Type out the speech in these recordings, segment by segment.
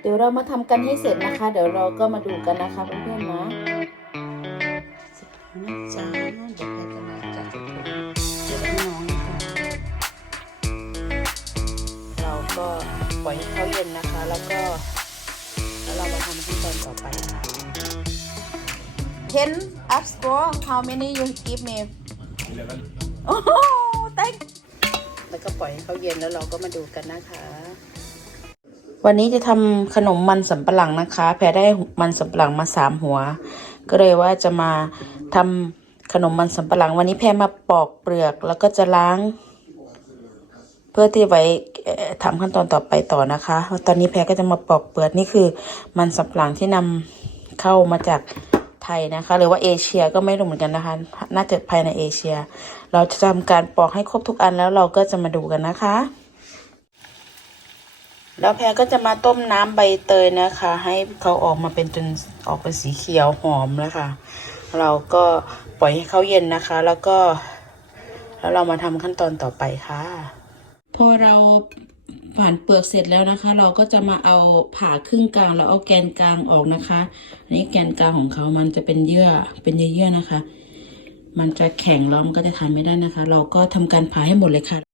เดี๋ยวเรามาทำกันให้เสร็จนะคะ เดี๋ยวเราก็มาดูกันนะคะเพื่อนๆนะเสร็จแล้วนะจ๊ะเดี๋ยวใครจะมาจัดผมเดี๋ยวน้องนะคะเราก็ปล่อยให้เขาเย็นนะคะ แล้วก็แล้วเรามาทำขั้นตอนต่อไปค่ะ Ten up score how many you give me โอ้โห thank แล้วก็ปล่อยให้เขาเย็นแล้วเราก็มาดูกันนะคะ วันนี้จะทำขนมมันสำปะหลังนะคะ แพรได้มันสำปะหลังมาสามหัว ก็เลยว่าจะมาทำขนมมันสำปะหลัง วันนี้แพรมาปอกเปลือกแล้วก็จะล้าง เพื่อที่ไว้ทำขั้นตอนต่อไปต่อนะคะ ตอนนี้แพรก็จะมาปอกเปลือกนี่คือมันสำปะหลังที่นำเข้ามาจากไทยนะคะ หรือว่าเอเชียก็ไม่รู้เหมือนกันนะคะ น่าจะภายในเอเชีย เราจะทำการปอกให้ครบทุกอันแล้วเราก็จะมาดูกันนะคะ แล้วแพรก็จะมาต้มน้ำใบเตยนะคะ ให้เขาออกมาเป็นจนออกเป็นสีเขียวหอมแล้วค่ะ เราก็ปล่อยให้เขาเย็นนะคะ แล้วก็ แล้วเรามาทำขั้นตอนต่อไปค่ะ พอเราผ่านเปลือกเสร็จแล้วนะคะ เราก็จะมาเอาผ่าครึ่งกลางแล้วเอาแกนกลางออกนะคะอันนี้แกนกลางของเขามันจะเป็นเยื่อเป็นเยื่อๆนะคะ มันจะแข็งแล้วมันก็จะทานไม่ได้นะคะ เราก็ทำการผ่าให้หมดเลยค่ะ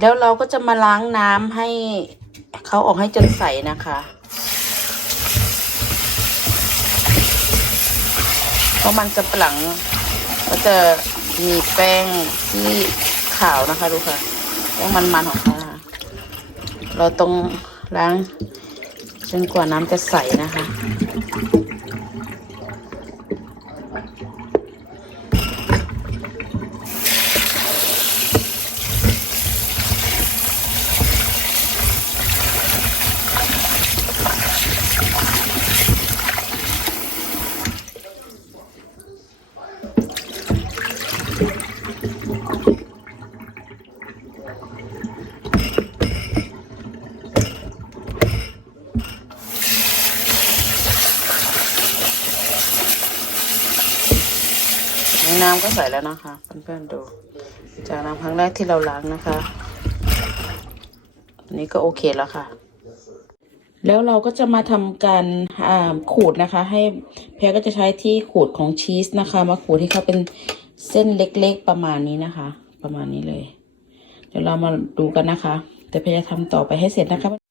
แล้วเราก็จะมาล้างน้ำให้เขาออกให้จนใสนะคะเพราะมันจะปลังก็จะมีแป้งที่ขาวนะคะดูค่ะแป้งมันๆของเขาเราต้องล้างจนกว่าน้ำจะใสนะคะ ก็ใส่แล้วนะคะเพื่อนๆดู จากน้ำครั้งแรกที่เราล้างนะคะ อันนี้ก็โอเคแล้วค่ะ แล้วเราก็จะมาทำการอ่าขูดนะคะ ให้แพรก็จะใช้ที่ขูดของชีสนะคะ มาขูดให้เขาเป็นเส้นเล็กๆประมาณนี้นะคะ ประมาณนี้เลย เดี๋ยวเรามาดูกันนะคะ แต่แพรจะทำต่อไปให้เสร็จนะคะ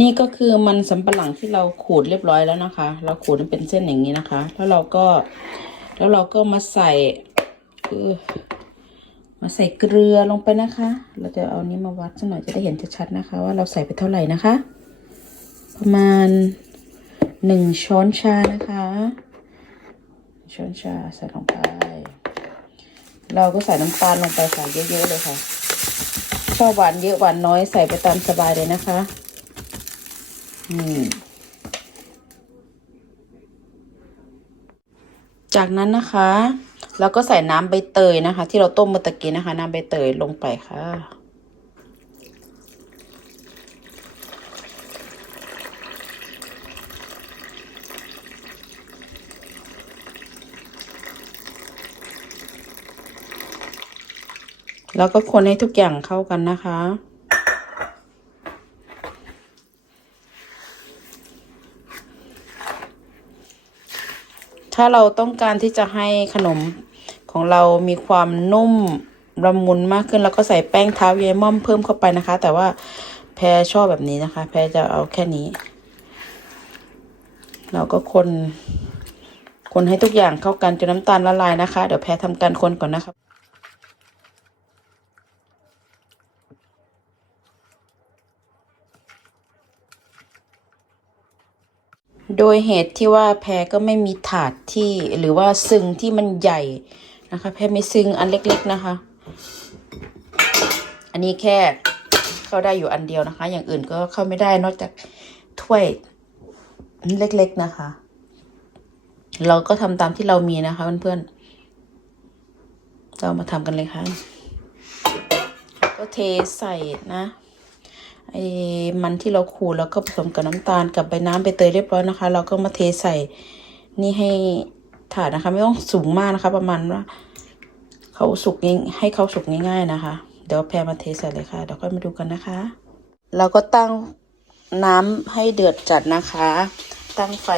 นี่ก็คือมันสำปะหลังที่เราขูดเรียบร้อยแล้วนะคะ เราขูดมันเป็นเส้นอย่างนี้นะคะ แล้วเราก็แล้วเราก็มาใส่มาใส่เกลือลงไปนะคะ เราจะเอานี้มาวัดสักหน่อยจะได้เห็นชัดๆนะคะ ว่าเราใส่ไปเท่าไหร่นะคะ ประมาณหนึ่งช้อนชานะคะช้อนชาใส่ลงไป เราก็ใส่น้ำตาลลงไปใส่เยอะๆเลยค่ะ ชอบหวานเยอะหวานน้อยใส่ไปตามสบายเลยนะคะ จากนั้นนะคะ เราก็ใส่น้ำใบเตยนะคะ ที่เราต้มเมื่อตะกี้นะคะ น้ำใบเตยลงไปค่ะ แล้วก็คนให้ทุกอย่างเข้ากันนะคะ ถ้าเราต้องการที่จะให้ขนมของเรามีความนุ่มละมุนมากขึ้นแล้วก็ใส่แป้งเท้าเยมอมเพิ่มเข้าไปนะคะ แต่ว่าแพรชอบแบบนี้นะคะ แพรจะเอาแค่นี้ เราก็คนคนให้ทุกอย่างเข้ากันจนน้ำตาลละลายนะคะ เดี๋ยวแพรทำการคนก่อนนะคะ โดยเหตุที่ว่าแพรก็ไม่มีถาดที่หรือว่าซึ่งที่มันใหญ่นะคะ แพรมีซึ่งอันเล็กๆนะคะ อันนี้แค่เข้าได้อยู่อันเดียวนะคะ อย่างอื่นก็เข้าไม่ได้นอกจากถ้วยเล็กๆนะคะ เราก็ทำตามที่เรามีนะคะเพื่อนๆเรามาทำกันเลยค่ะ ก็เทใส่นะ ไอ้มันที่เราขูดแล้วก็ผสมกับน้ำตาลกับใบน้ำใบเตยเรียบร้อยนะคะ เราก็มาเทใส่นี่ให้ถาดนะคะ ไม่ต้องสูงมากนะคะ ประมาณว่าเขาสุกง่ายให้เขาสุกง่าย ๆนะคะ เดี๋ยวแพรมาเทใส่เลยค่ะเดี๋ยวค่อยมาดูกันนะคะ เราก็ตั้งน้ำให้เดือดจัดนะคะ ตั้งไฟ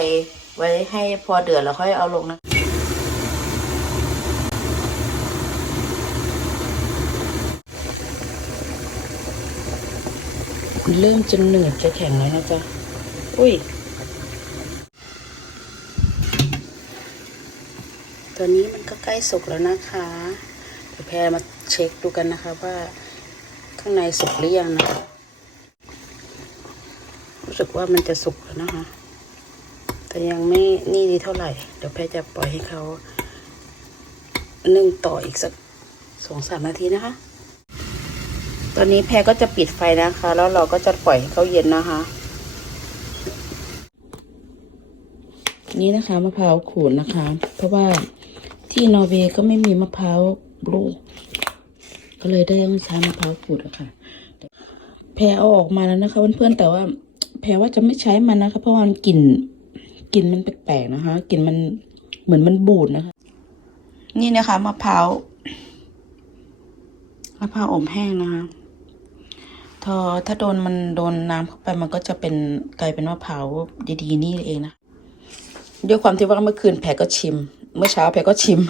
ไว้ให้พอเดือดแล้วค่อยเอาลงนะ เริ่มจะหนืดจะแข็งแล้วนะจ๊ะ อุ้ย ตัวนี้มันก็ใกล้สุกแล้วนะคะเดี๋ยวแพรมาเช็คดูกันนะคะว่าข้างในสุกหรือยังนะคะ รู้สึกว่ามันจะสุกแล้วนะคะ แต่ยังไม่นี่ดีเท่าไหร่ เดี๋ยวแพรจะปล่อยให้เขานึ่งต่ออีกสักสองสามนาทีนะคะ อนนี้แพรก็จะปิดไฟนะคะ แล้วเราก็จะปล่อยให้เขาเย็นนะคะ นี่นะคะมะพร้าวขูดนะคะ เพราะว่าที่นอร์เวย์ก็ไม่มีมะพร้าวลูก ก็เลยได้ต้องใช้มะพร้าวขูดอะค่ะ แพรเอาออกมาแล้วนะคะเพื่อนๆแต่ว่าแพรว่าจะไม่ใช้มันนะคะ เพราะว่ามันกลิ่นกลิ่นมันแปลกๆนะคะกลิ่นมันเหมือนมันบูดนะคะ นี่นะคะมะพร้าวมะพร้าวอบแห้งนะคะ พอถ้าโดนมันโดนน้ำเข้าไปมันก็จะเป็นกลายเป็นมะพร้าวดีๆนี่เองนะด้วยความที่ว่าเมื่อคืนแพรก็ชิม เมื่อเช้าแพรก็ชิม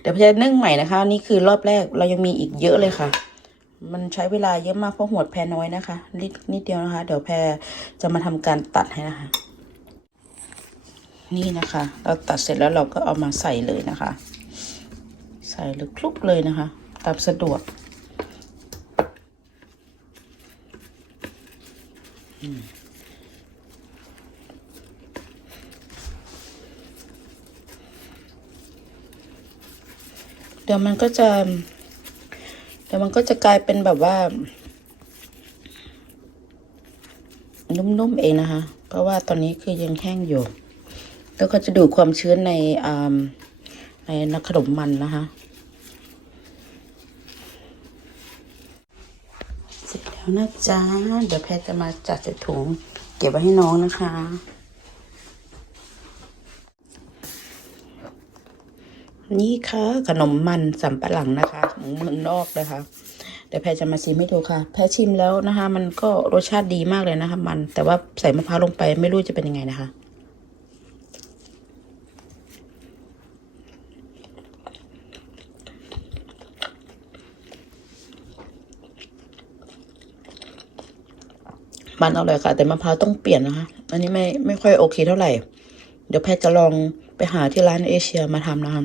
เดี๋ยวแพรนึ่งใหม่นะคะ นี่คือรอบแรกเรายังมีอีกเยอะเลยค่ะ มันใช้เวลาเยอะมากเพราะหัวดแพรน้อยนะคะนิดนิดเดียวนะคะ เดี๋ยวแพรจะมาทำการตัดให้นะคะ นี่นะคะ เราตัดเสร็จแล้วเราก็เอามาใส่เลยนะคะ ใส่หรือคลุกเลยนะคะ ตามสะดวก เดี๋ยวมันก็จะ เดี๋ยวมันก็จะกลายเป็นแบบว่า นุ่มๆเองนะคะ เพราะว่าตอนนี้คือยังแห้งอยู่ แล้วก็จะดูดความชื้นในในขนมมันนะคะ เสร็จ แล้วนะจ๊ะ เดี๋ยวแพทย์จะมาจัดใส่ถุง เก็บไว้ให้น้องนะคะ นี่ค่ะ ขนมมันสัมปะหลังนะคะของเมืองนอกนะคะ เดี๋ยวแพรจะมาชิมให้ดูค่ะ แพรชิมแล้วนะคะ มันก็รสชาติดีมากเลยนะคะ มัน แต่ว่าใส่มะพร้าวลงไปไม่รู้จะเป็นยังไงนะคะ มันอร่อยค่ะ แต่มะพร้าวต้องเปลี่ยนนะคะ อันนี้ไม่ไม่ค่อยโอเคเท่าไหร่ เดี๋ยวแพทย์จะลองไปหาที่ร้านเอเชียมาทำนะคะ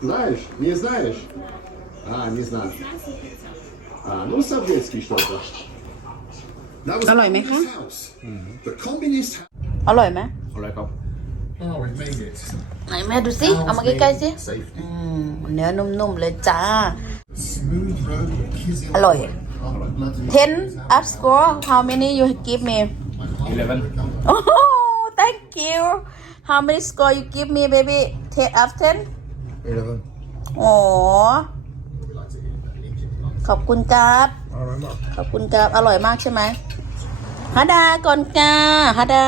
Знаешь? Не знаешь? А, не знаю. А, ну, советский что-то. That was Hello, the Mika. communist house. The communist house. อร่อยไหม อะไรครับ ไหนแม่ดูสิ เอามาใกล้ๆสิ Safety. อืมเนื้อนุ่มๆเลยจ้า Smooth road with Kizil. อร่อย Oh, bloody 10 up score how many you give me 11 oh thank you how many score you give me baby 10 up 10 11. โอ้ขอบคุณครับ All right, look. ขอบคุณครับ อร่อยมากใช่ไหมฮัดดาก่อนจ้าฮัดดา